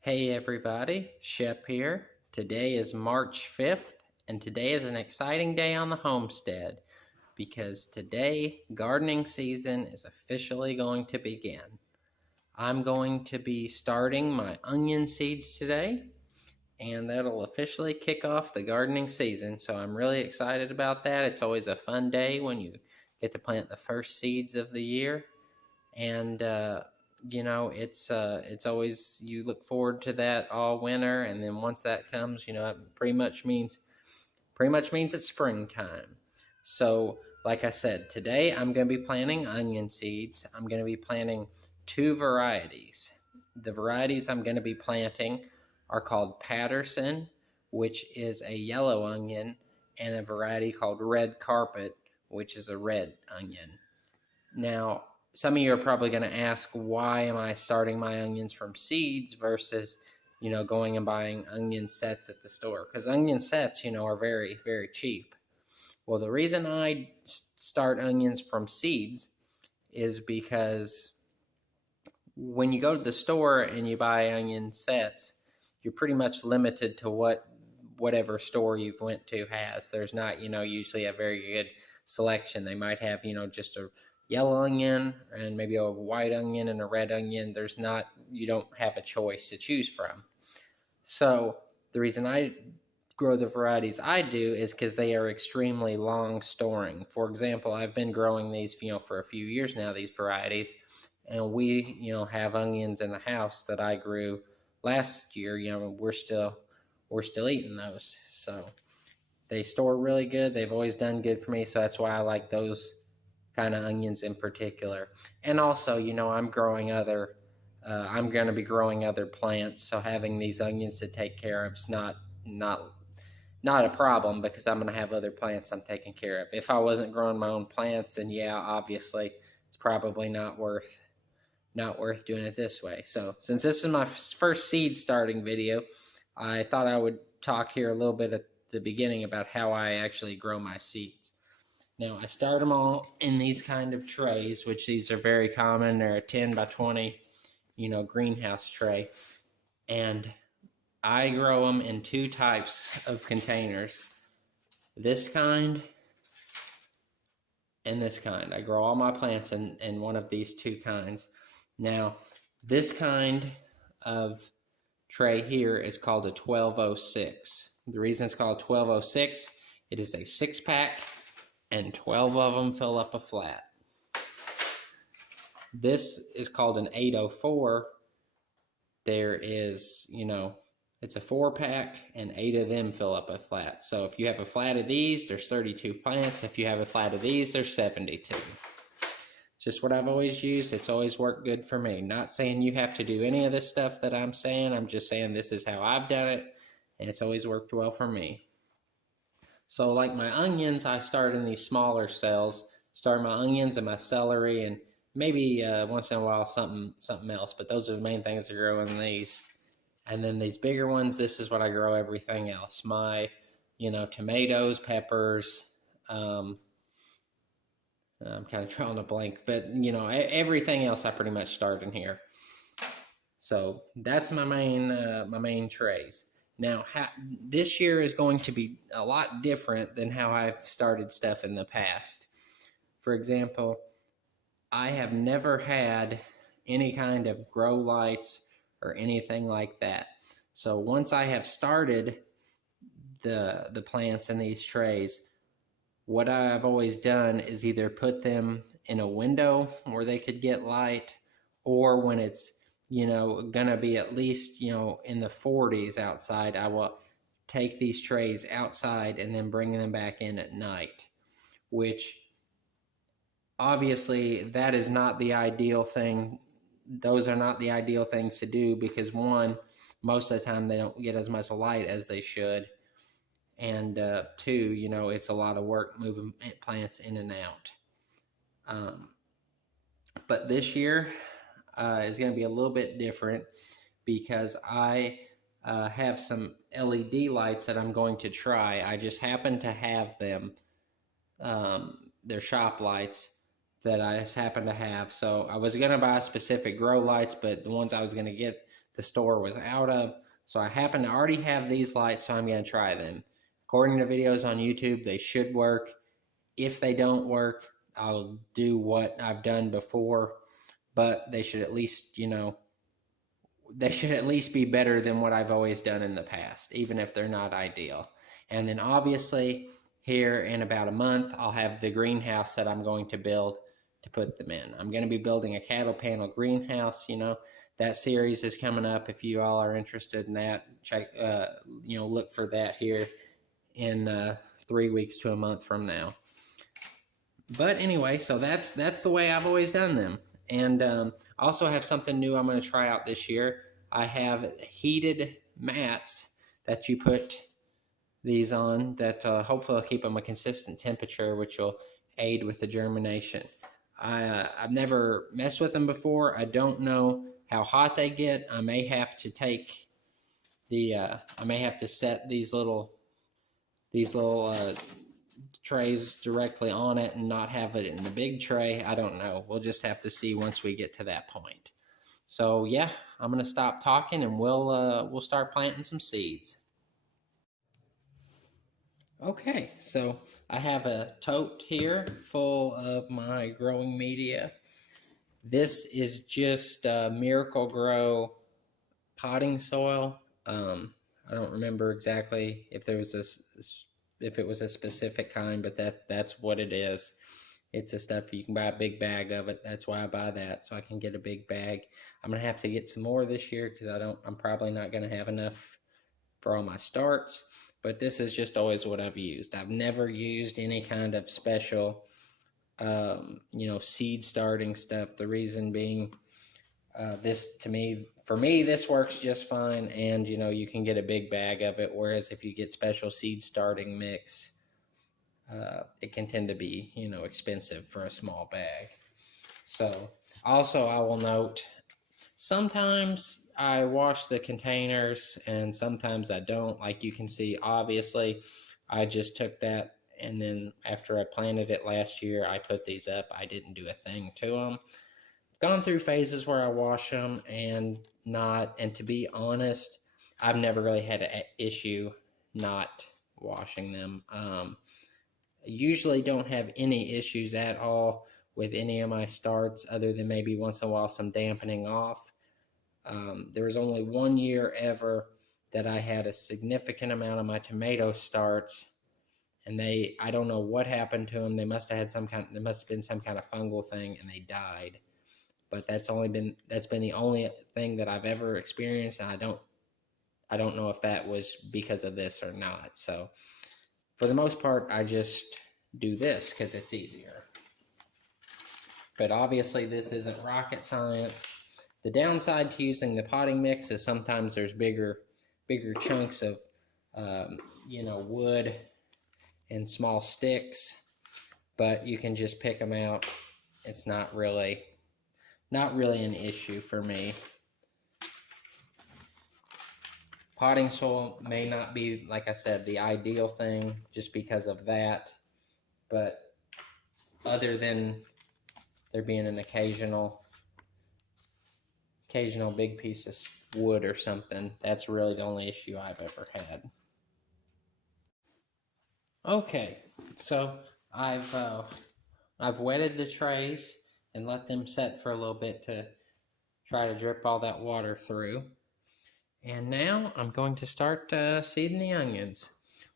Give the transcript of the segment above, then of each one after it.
Hey everybody, Shep here. Today is March 5th, and today is an exciting day on the homestead because today gardening season is officially going to begin. I'm going to be starting my onion seeds today, and that'll officially kick off the gardening season. So I'm really excited about that. It's always a fun day when you get to plant the first seeds of the year, and it's always, you look forward to that all winter, and then once that comes, it pretty much means it's springtime. So like I said, today I'm going to be planting onion seeds. I'm going to be planting two varieties. The varieties I'm going to be planting are called Patterson, which is a yellow onion, and a variety called Red Carpet, which is a red onion. Now, some of you are probably going to ask, why am I starting my onions from seeds versus, going and buying onion sets at the store? Because onion sets, are very, very cheap. Well, the reason I start onions from seeds is because when you go to the store and you buy onion sets, you're pretty much limited to whatever store you've went to has. There's not, usually a very good selection. They might have, just a yellow onion and maybe a white onion and a red onion. You don't have a choice to choose from. So the reason I grow the varieties I do is because they are extremely long storing. For example, I've been growing these, for a few years now, these varieties, and we, have onions in the house that I grew last year. We're still eating those. So they store really good. They've always done good for me, so that's why I like those kind of onions in particular. And also, I'm going to be growing other plants, so having these onions to take care of is not not a problem because I'm going to have other plants I'm taking care of. If I wasn't growing my own plants, then yeah, obviously it's probably not worth doing it this way. So since this is my first seed starting video, I thought I would talk here a little bit at the beginning about how I actually grow my seeds. Now, I start them all in these kind of trays, which these are very common. They're a 10 by 20, greenhouse tray. And I grow them in two types of containers. This kind and this kind. I grow all my plants in one of these two kinds. Now, this kind of tray here is called a 1206. The reason it's called 1206, it is a 6-pack and 12 of them fill up a flat. This is called an 804. There is, it's a 4-pack and 8 of them fill up a flat. So if you have a flat of these, there's 32 plants. If you have a flat of these, there's 72. It's just what I've always used. It's always worked good for me. Not saying you have to do any of this stuff that I'm saying. I'm just saying this is how I've done it, and it's always worked well for me. So like my onions, I start in these smaller cells. Start my onions and my celery, and maybe once in a while something else. But those are the main things I grow in these. And then these bigger ones, this is what I grow everything else. My, tomatoes, peppers. I'm kind of drawing a blank, but everything else I pretty much start in here. So that's my main trays. Now, this year is going to be a lot different than how I've started stuff in the past. For example, I have never had any kind of grow lights or anything like that. So once I have started the plants in these trays, what I've always done is either put them in a window where they could get light, or when it's gonna be at least in the 40s outside, I will take these trays outside and then bring them back in at night, which obviously that is not the ideal thing. Those are not the ideal things to do because, one, most of the time they don't get as much light as they should, and two, it's a lot of work moving plants in and out. But this year is going to be a little bit different because I have some LED lights that I'm going to try. I just happen to have them. They're shop lights that I just happen to have. So I was going to buy specific grow lights, but the ones I was going to get the store was out of. So I happen to already have these lights, so I'm going to try them. According to videos on YouTube, they should work. If they don't work, I'll do what I've done before, but they should at least, they should at least be better than what I've always done in the past, even if they're not ideal. And then obviously, here in about a month, I'll have the greenhouse that I'm going to build to put them in. I'm going to be building a cattle panel greenhouse. That series is coming up. If you all are interested in that, check, look for that here in 3 weeks to a month from now. But anyway, so that's the way I've always done them. And I also have something new I'm going to try out this year. I have heated mats that you put these on that hopefully will keep them a consistent temperature, which will aid with the germination. I've never messed with them before. I don't know how hot they get. I may have to set these little trays directly on it and not have it in the big tray. I don't know. We'll just have to see once we get to that point. So yeah, I'm gonna stop talking and we'll start planting some seeds. Okay, so I have a tote here full of my growing media. This is just Miracle-Gro potting soil. I don't remember exactly if it was a specific kind, but that's what it is. It's the stuff you can buy a big bag of it. That's why I buy that, so I can get a big bag. I'm gonna have to get some more this year because I'm probably not gonna have enough for all my starts. But this is just always what I've used. I've never used any kind of special, seed starting stuff. The reason being, for me, this works just fine. And, you can get a big bag of it. Whereas if you get special seed starting mix, it can tend to be, expensive for a small bag. So also I will note, sometimes I wash the containers and sometimes I don't. Like you can see, obviously, I just took that and then after I planted it last year, I put these up. I didn't do a thing to them. Gone through phases where I wash them and not. And to be honest, I've never really had an issue not washing them. I usually don't have any issues at all with any of my starts other than maybe once in a while some dampening off. There was only 1 year ever that I had a significant amount of my tomato starts, and I don't know what happened to them. There must have been some kind of fungal thing, and they died. But that's been the only thing that I've ever experienced, and I don't know if that was because of this or not. So for the most part, I just do this because it's easier. But obviously, this isn't rocket science. The downside to using the potting mix is sometimes there's bigger chunks of, wood and small sticks, but you can just pick them out. It's not really an issue for me. Potting soil may not be, like I said, the ideal thing just because of that, but other than there being an occasional big piece of wood or something, that's really the only issue I've ever had. Okay, so I've wetted the trays and let them set for a little bit to try to drip all that water through. And now I'm going to start seeding the onions.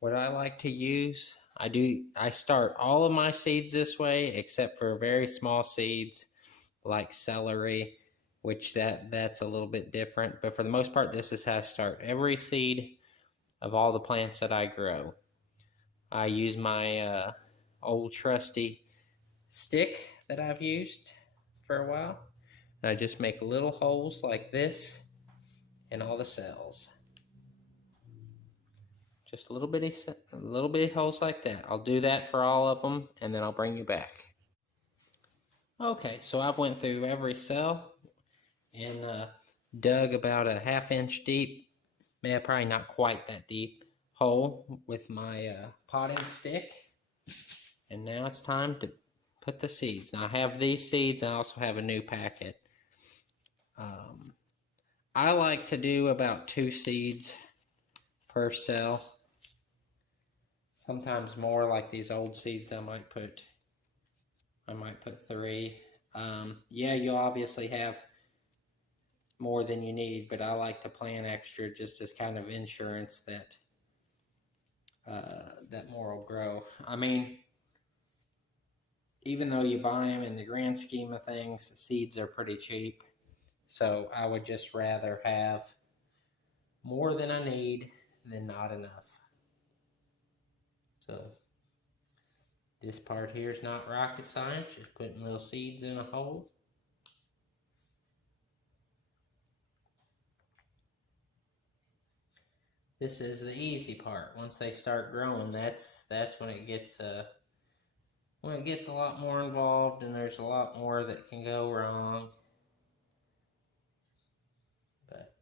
What I like to use, I start all of my seeds this way except for very small seeds like celery, which that's a little bit different. But for the most part, this is how I start every seed of all the plants that I grow. I use my old trusty stick that I've used for a while. And I just make little holes like this in all the cells. Just little bitty holes like that. I'll do that for all of them, and then I'll bring you back. Okay, so I've went through every cell and dug about a 1/2 inch deep, probably not quite that deep, hole with my potting stick. And now it's time to put the seeds. Now I have these seeds and I also have a new packet. I like to do about 2 seeds per cell. Sometimes more, like these old seeds I might put 3. Yeah, you'll obviously have more than you need, but I like to plant extra just as kind of insurance that that more will grow. I mean, even though you buy them, in the grand scheme of things, seeds are pretty cheap. So I would just rather have more than I need than not enough. So this part here is not rocket science, just putting little seeds in a hole. This is the easy part. Once they start growing, that's when it gets a lot more involved, and there's a lot more that can go wrong. But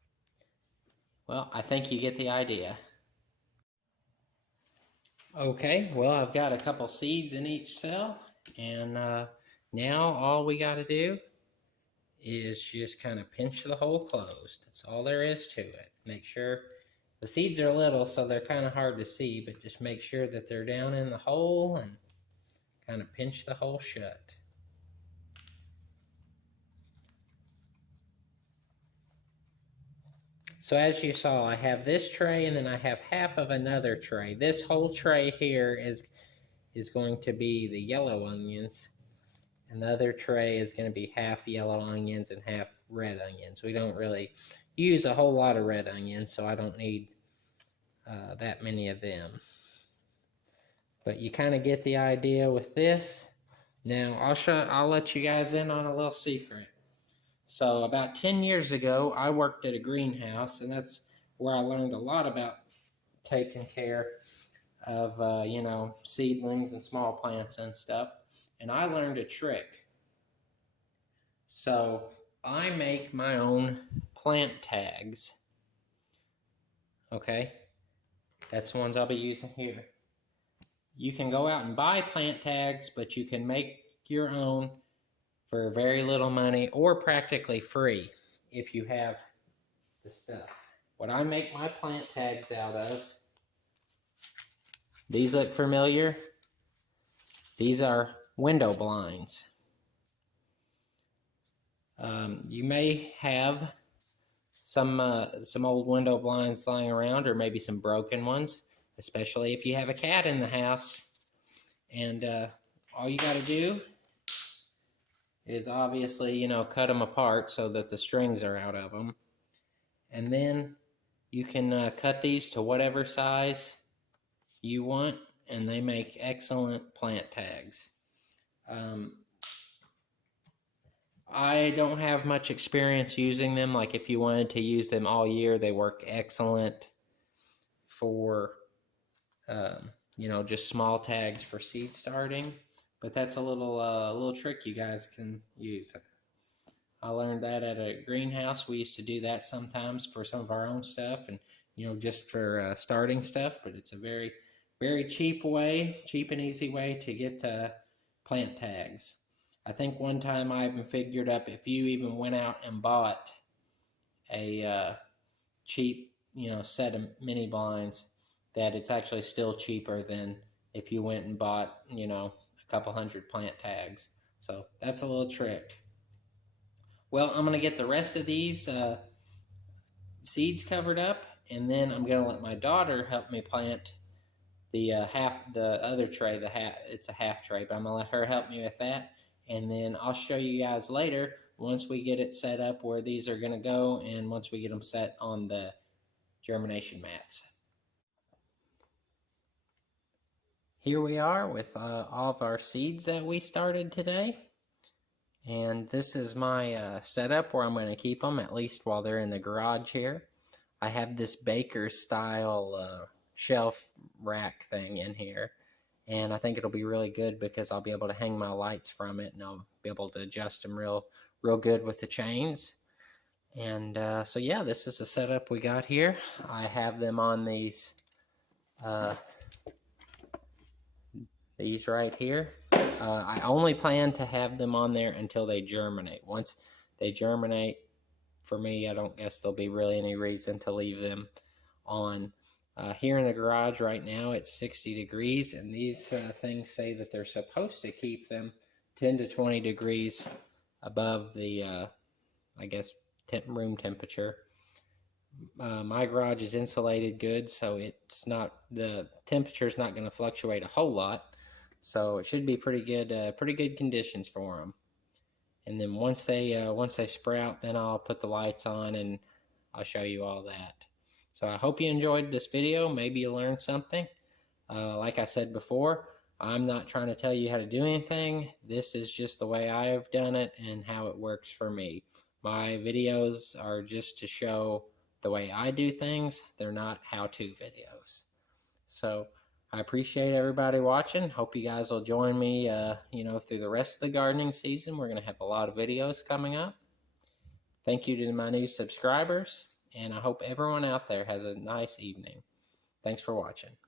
well, I think you get the idea. Okay, well, I've got a couple seeds in each cell, and now all we got to do is just kind of pinch the hole closed. That's all there is to it. Make sure the seeds are little, so they're kind of hard to see, but just make sure that they're down in the hole and kind of pinch the hole shut. So as you saw, I have this tray, and then I have half of another tray. This whole tray here is going to be the yellow onions, and the other tray is going to be half yellow onions and half red onions. We don't really use a whole lot of red onions, so I don't need that many of them. But you kind of get the idea with this. Now I'll let you guys in on a little secret. So about 10 years ago, I worked at a greenhouse, and that's where I learned a lot about taking care of you know, seedlings and small plants and stuff. And I learned a trick. So I make my own plant tags. Okay, that's the ones I'll be using here. You can go out and buy plant tags, but you can make your own for very little money or practically free if you have the stuff. What I make my plant tags out of, these look familiar. These are window blinds. You may have some old window blinds lying around, or maybe some broken ones, especially if you have a cat in the house. And all you got to do is obviously, you know, cut them apart so that the strings are out of them. And then you can cut these to whatever size you want, and they make excellent plant tags. I don't have much experience using them. Like, if you wanted to use them all year, they work excellent for, you know, just small tags for seed starting. But that's a little trick you guys can use. I learned that at a greenhouse. We used to do that sometimes for some of our own stuff, and you know, just for starting stuff. But it's a very, very cheap and easy way to get plant tags. I think one time I even figured up, if you even went out and bought a cheap, you know, set of mini blinds, that it's actually still cheaper than if you went and bought, you know, a couple hundred plant tags. So that's a little trick. Well, I'm going to get the rest of these seeds covered up, and then I'm going to let my daughter help me plant the other tray. It's a half tray, but I'm going to let her help me with that. And then I'll show you guys later, once we get it set up, where these are going to go, and once we get them set on the germination mats. Here we are with all of our seeds that we started today. And this is my setup where I'm going to keep them, at least while they're in the garage here. I have this baker style shelf rack thing in here. And I think it'll be really good because I'll be able to hang my lights from it, and I'll be able to adjust them real good with the chains. And so yeah, this is the setup we got here. I have them on these right here. I only plan to have them on there until they germinate. Once they germinate, for me, I don't guess there'll be really any reason to leave them on. Here in the garage right now, it's 60 degrees, and these things say that they're supposed to keep them 10 to 20 degrees above the, I guess, room temperature. My garage is insulated good, so it's not, the temperature is not going to fluctuate a whole lot, so it should be pretty good conditions for them. And then once they sprout, then I'll put the lights on and I'll show you all that. So I hope you enjoyed this video. Maybe you learned something. Like I said before, I'm not trying to tell you how to do anything. This is just the way I have done it and how it works for me. My videos are just to show the way I do things. They're not how-to videos. So I appreciate everybody watching. Hope you guys will join me, through the rest of the gardening season. We're going to have a lot of videos coming up. Thank you to my new subscribers, and I hope everyone out there has a nice evening. Thanks for watching.